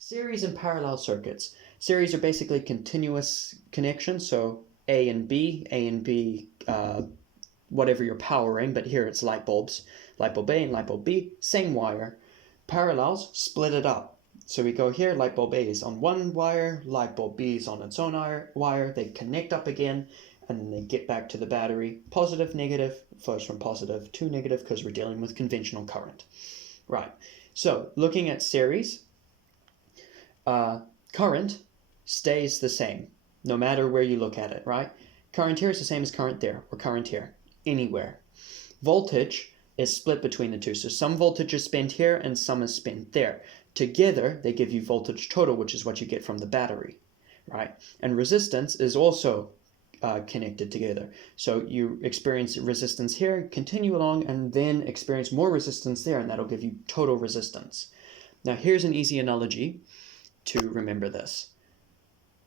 Series and parallel circuits. Series are basically continuous connections, so A and B, whatever you're powering, but here it's light bulbs. Light bulb A and light bulb B, same wire. Parallels, split it up. So we go here, light bulb A is on one wire, light bulb B is on its own wire, they connect up again, and then they get back to the battery. Positive, negative, flows from positive to negative because we're dealing with conventional current. Right, so looking at series, current stays the same no matter where you look at it, right? Current here is the same as current there, or current here, anywhere. Voltage is split between the two, so some voltage is spent here and some is spent there. Together, they give you voltage total, which is what you get from the battery, right? And resistance is also connected together. So you experience resistance here, continue along, and then experience more resistance there, and that'll give you total resistance. Now, here's an easy analogy to remember this.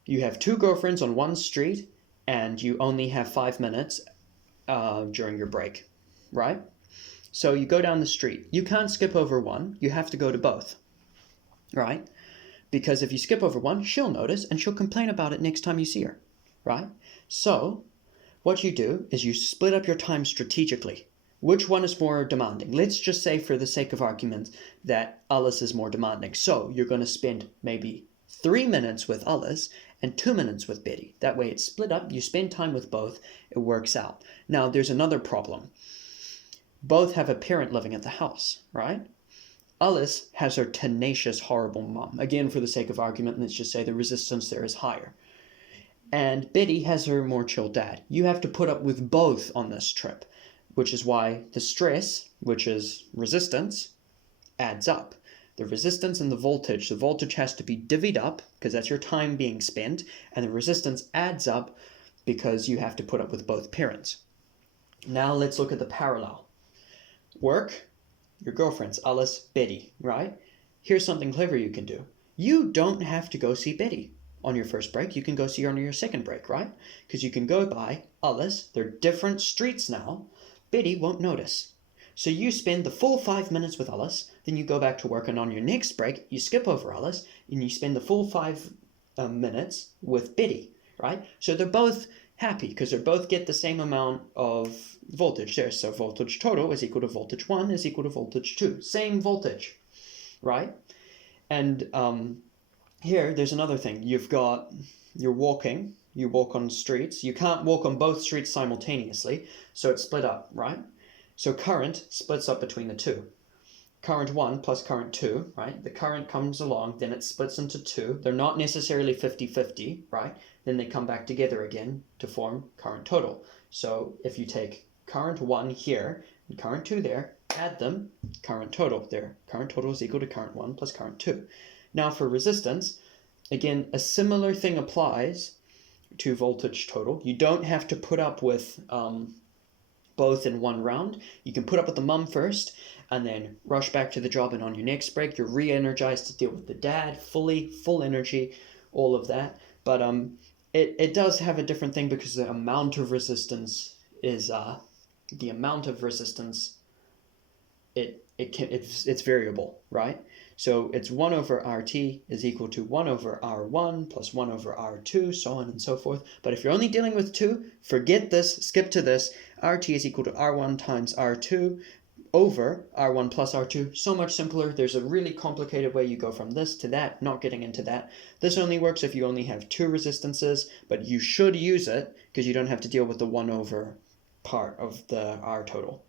You have two girlfriends on one street, and you only have 5 minutes during your break, right? So you go down the street. You can't skip over one. You have to go to both, right? Because if you skip over one, she'll notice, and she'll complain about it next time you see her, right? So what you do is you split up your time strategically. Which one is more demanding? Let's just say, for the sake of argument, that Alice is more demanding. So you're going to spend maybe 3 minutes with Alice and 2 minutes with Betty. That way it's split up. You spend time with both. It works out. Now, there's another problem. Both have a parent living at the house, right? Alice has her tenacious, horrible mom. Again, for the sake of argument, let's just say the resistance there is higher. And Betty has her more chill dad. You have to put up with both on this trip, which is why the stress, which is resistance, adds up. The resistance and the voltage has to be divvied up because that's your time being spent, and the resistance adds up because you have to put up with both parents. Now let's look at the parallel. Work, your girlfriends, Alice, Betty, right? Here's something clever you can do. You don't have to go see Betty on your first break. You can go see her on your second break, right? Because you can go by Alice. They're different streets now. Betty won't notice. So you spend the full 5 minutes with Alice, then you go back to work, and on your next break, you skip over Alice, and you spend the full 5 minutes with Betty, right? So they're both happy because they both get the same amount of voltage there. So voltage total is equal to voltage 1 is equal to voltage 2. Same voltage, right? And here, there's another thing. You're walking. You walk on streets. You can't walk on both streets simultaneously, so it's split up, right? So current splits up between the two. Current 1 plus current 2, right? The current comes along, then it splits into 2. They're not necessarily 50-50, right? Then they come back together again to form current total. So if you take current 1 here and current 2 there, add them, current total there. Current total is equal to current 1 plus current 2. Now for resistance, again, a similar thing applies to voltage total. You don't have to put up with both in one round. You can put up with the mum first and then rush back to the job, and on your next break you're re-energized to deal with the dad, full energy, all of that. But it does have a different thing because the amount of resistance is it's variable, right? So it's 1 over RT is equal to 1 over R1 plus 1 over R2, so on and so forth. But if you're only dealing with 2, forget this, skip to this. RT is equal to R1 times R2 over R1 plus R2. So much simpler. There's a really complicated way you go from this to that, not getting into that. This only works if you only have 2 resistances, but you should use it because you don't have to deal with the 1 over part of the R total.